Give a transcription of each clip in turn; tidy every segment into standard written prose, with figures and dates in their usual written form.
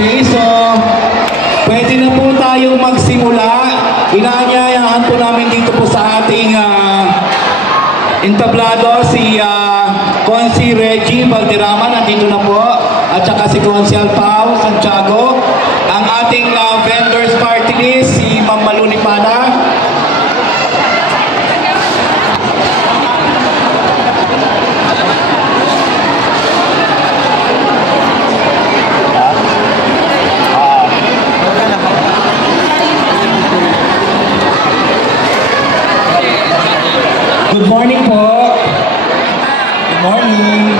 Okay, so pwede na po tayong magsimula. Inaanyayahan po namin dito po sa ating entablado si Consi Reggie Valderrama, nandito na po, at saka si Consi Alpao Santiago, ang ating vendors party list, si Ma'am Maluni Pana. Good morning po. Good morning.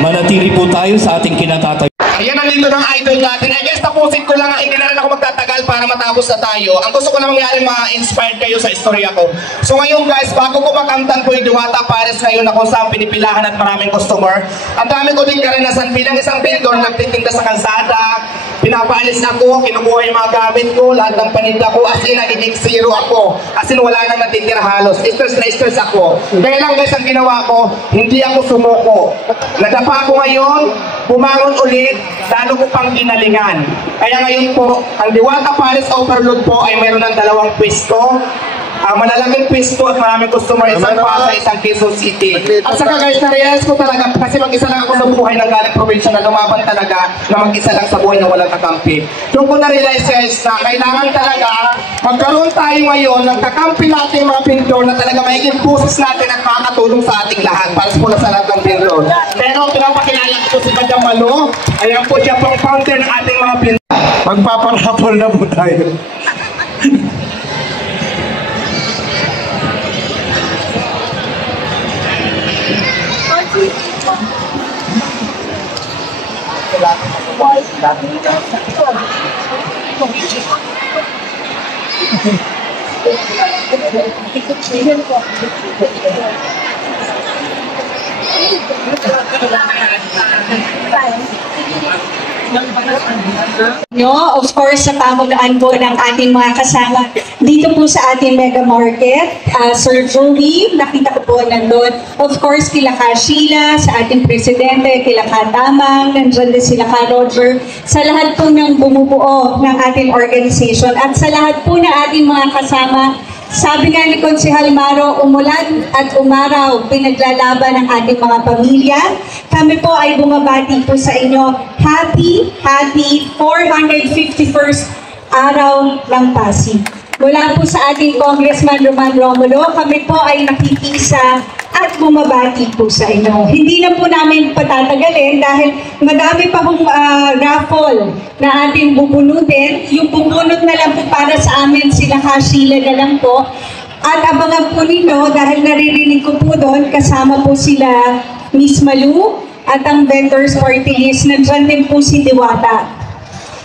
Manatili po tayo sa ating kinatatayo. Ayan, nandito ng idol natin. I guess tapusin ko lang, hindi na rin ako magtatagal para matapos na tayo. Ang gusto ko lang mangyari, ma-inspired kayo sa istorya ko. So ngayon guys, bago ko makamtan po yung Diwata Pares ngayon na kung saan pinipilahan at maraming customer, ang dami ko din karanasan bilang isang vendor, nagtitinda sa kalsada, pinapaalis ako, kinukuha yung mga gamit ko, lahat ng paninda ko, as in, nagiging zero ako. As in, wala nang natitira halos. Stress na stress ako. Kaya lang guys, ang ginawa ko, hindi ako sumuko. Nadapa ako ngayon, bumangon ulit, lalo ko pang ginalingan. Kaya ngayon po, ang Diwata Pares Overload po ay mayroon ng 2 pwesto. Malalaking pwesto at maraming customer, isang Pasay, isang Quezon City. At saka guys, na-realize ko talaga, kasi mag-isa lang ako sa buhay ng galing probinsya na lumaban talaga na mag-isa lang sa buhay na walang kakampi. Doon ko na-realize guys na kailangan talaga magkaroon tayo ngayon ng kakampi natin mga vendor na talaga magiging pusos natin at makakatulong sa ating lahat para sa lahat ng vendor. Pero pinapakilala ko si Madam Malo, ayan po siya pong founder ng ating mga vendor. Magpaparapol na po tayo. Of course, sa pamulaan po ng ating mga kasama dito po sa ating mega market. Sir Joey, nakita ko po nandun. Of course, kila Ka Sheila, sa ating presidente, kila Ka Tamang, nandun din sila Ka Roger, sa lahat po ng bumubuo ng ating organization at sa lahat po na ating mga kasama. Sabi nga ni Konsehal Maro, umulan at umaraw, pinaglalaban ng ating mga pamilya. Kami po ay bumabati po sa inyo. Happy 451st araw ng Pasig. Mula po sa ating Congressman Roman Romulo, kami po ay nakikisa at bumabati po sa inyo. Hindi na po namin patatagalin dahil madami pa pong raffle na ating bubunutin. Yung bubunot na lang po para sa amin sila Ka Sheila na lang po. At abangan po ninyo dahil naririnig ko po doon kasama po sila Miss Malu at ang vendors party list. Nandyan din po si Diwata.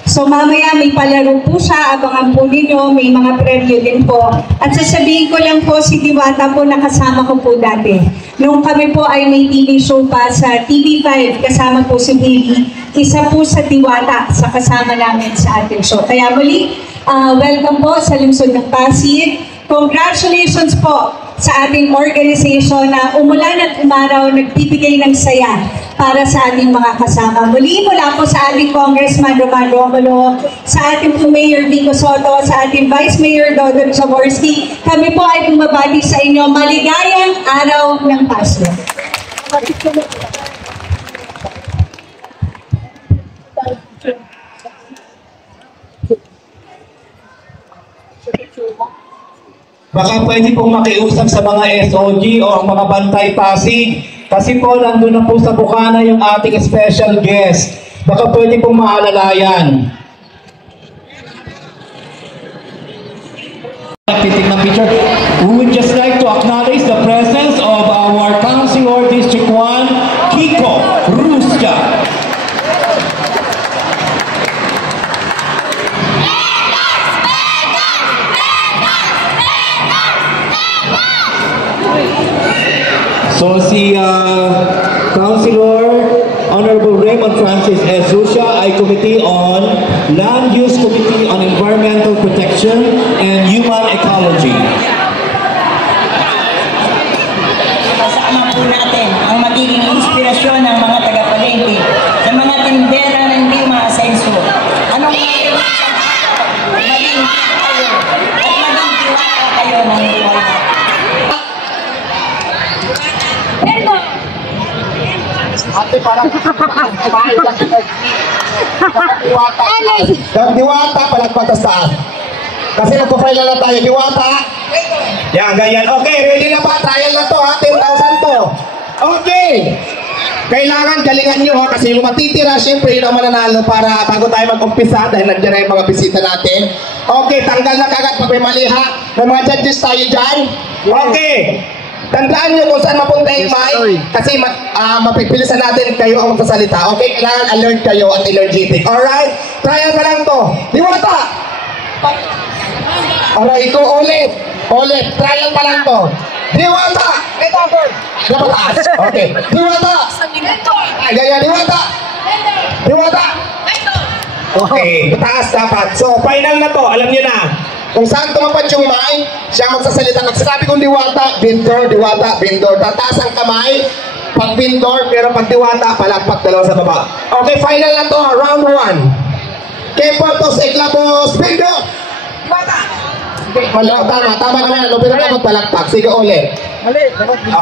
So mamaya may palaro po siya, abangan po ninyo, may mga premyo din po. At sasabihin ko lang po si Diwata po nakasama ko po dati. Nung kami po ay may TV show pa sa TV5, kasama po si Billy, isa po sa Diwata sa kasama namin sa ating show. Kaya muli, welcome po sa lungsod ng Pasig. Congratulations po sa ating organization na umulan at umaraw, nagbibigay ng saya para sa ating mga kasama. Muli mula po sa ating Congressman Roman Romulo, sa ating Mayor Vico Soto, sa ating Vice Mayor Dodon Jaworski, kami po ay bumabati sa inyo. Maligayang araw ng Pasko. baka pwede pong makiusap sa mga SOG o ang mga Bantay Pasig. Kasi po, nandun na po sa bukana yung ating special guest. Baka pwede pong maalalayan. Titignan picture. We would just like to acknowledge the presence of our Councilor District 1, Kiko Rusca. So si Councilor Honorable Raymond Francis S. Rusca ay Committee on Land Use Committee on Environmental Protection and Human Ecology. Kasama po natin ang magiging inspirasyon ng mga taga-palengke sa mga tindera na hindi maasenso. Anong maging kayo at maging tiwala kayo ng buhay natin. Ate, parang Diwata, palagpas sa taas. Kasi magpa-file na tayo. Diwata. Yan, ganyan. Okay, ready na ba? Trial na to ha. 10,000 to. Okay. Kailangan galingan nyo ha. Kasi yung matitira, syempre yun ang mananalo para bago tayo mag-umpisa dahil nandiyan na yung mga bisita natin. Okay, tanggal na kagad pag may mali ha. May mga judges tayo dyan. Okay. Tandaan nyo kung saan mapunta yung mic kasi mapipilisan natin kayo ang magsasalita. Okay, kailangan alert kayo at energetic. Alright? Trial ka lang to. Diwata! Alright, ito ulit. Ulit. Trial pa lang to. Diwata! Ito ako. Napataas. Okay. Diwata! Ay, ganyan. Diwata! Diwata! Okay. Pataas dapat. So, final na to. Alam nyo na. Kung saan tumapad yung mic, siya magsasalita. Nagsasabi kong Diwata, Bindor, Diwata, Bindor. Tataas ang kamay, pag Bindor, pero pag Diwata, palakpak dalawa sa baba. Okay, final na to, round 1. Keportos, Eklabos, Bindor! Diwata! Tama naman, no, pero dapat palakpak. Sige ulit.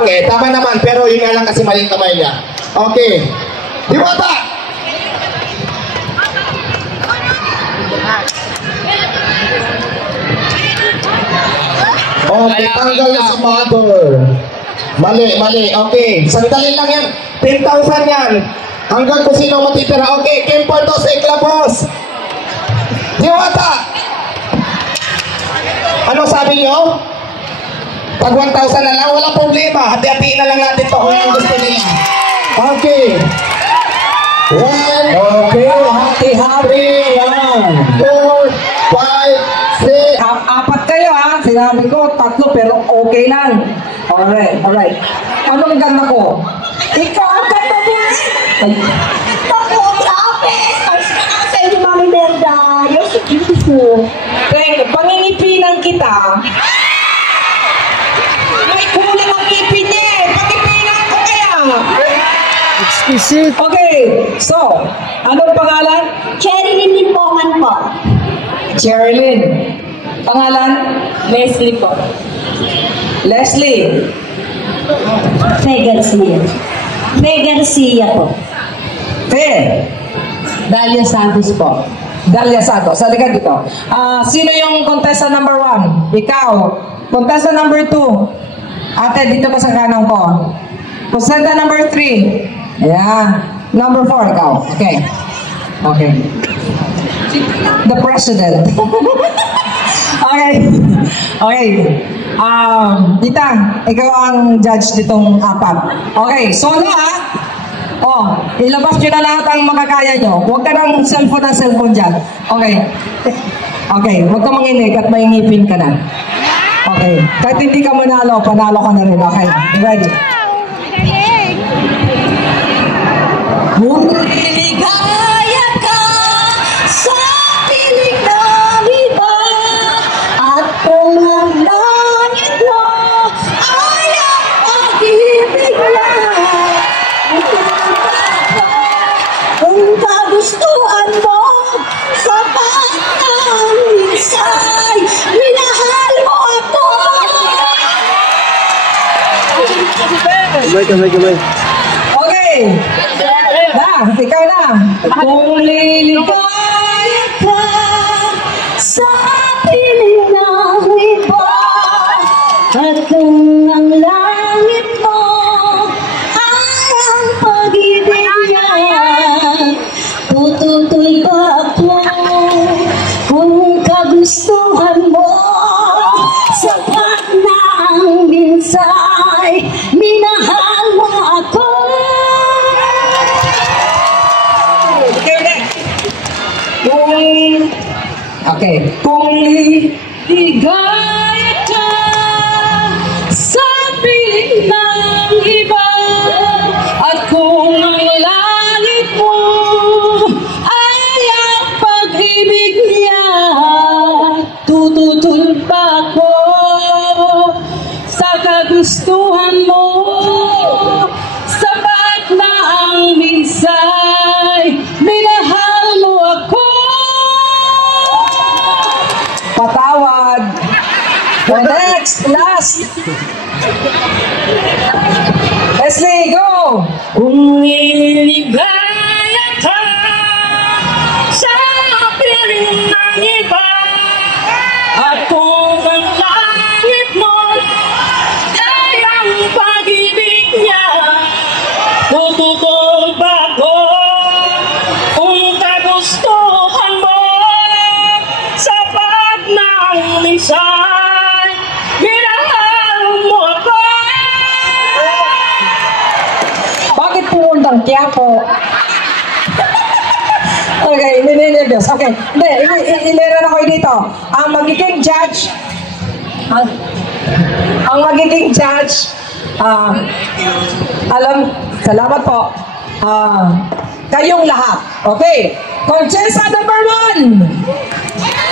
Okay, tama naman, pero yun nga lang kasi maling kamay niya. Okay, Diwata! Okay, tanggal na si mother. Mali. Okay, sandali lang yan. 10,000 yan. Hanggang kung sino matitira. Okay, Keportos, Eklabos. Diwata! Ano sabi nyo? Pag 1,000 na lang, wala problema. Hati-hatiin na lang natin ito kung yung gusto nila. Okay. 1, Okay, hati-hati yan. 4, 5, 6. Apat kayo ha. Sinabi ko, 3 pero okay lang. Alright. Anong ganda ko? Ikaw ang katabi! Ako ang lapis! Ang sa inyo, Mami Merda! You're so beautiful! Pangingipinan kita. May kulang ang ngipin niya eh! Pakipinan ko kaya! Exquisite. Okay, so, anong pangalan? Cherry Limpongan po. Cherilyn. Pangalan? Leslie po. Leslie. Faye Garcia po. Faye. Dalia Santos po. Dalia Santos. Sa likod dito. Sino yung contestant number 1? Ikaw. Contestant number 2. Ate, dito ka sa kanang ko. Contestant number 3. Ayan. Number 4, ikaw. Okay. The president. Okay. Tita, ikaw ang judge ditong 4. Okay, solo ha. Ilabas nyo na lahat ang makakaya nyo. Huwag ka ng cellphone dyan. Okay, huwag ka manginig at may ngipin ka na. Okay, kahit hindi ka manalo, panalo ka na rin. Okay, ready? Liligaya ka sa piling ng iba at kung ang langit mo ay ang pag-ibig na kung kagustuhan mo sapat ang minsay minahal mo ako. Okay. Ikaw na. Kung liligaya Sa piling ng iba Okay. Kung ligaya ka sa piling ng iba, at kung ang langit mo ay ang pag-ibig niya, tututol pa ko sa kagustuhan mo, sapat na ang minsay, minahal mo ako. Patawad. The next, last. Leslie, go! Kung iligaya ka sa piling ng iba, at kung ang langit mo ay ang pag-ibig niya, tututol ba ko kung kagustuhan mo, sapat na ang minsan, minahal mo ako. Bakit pumundang Quiapo? Okay, nervous. Okay, hindi, ileran ako dito. Ang magiging judge, salamat po, kayong lahat. Okay, Conchesa number 1.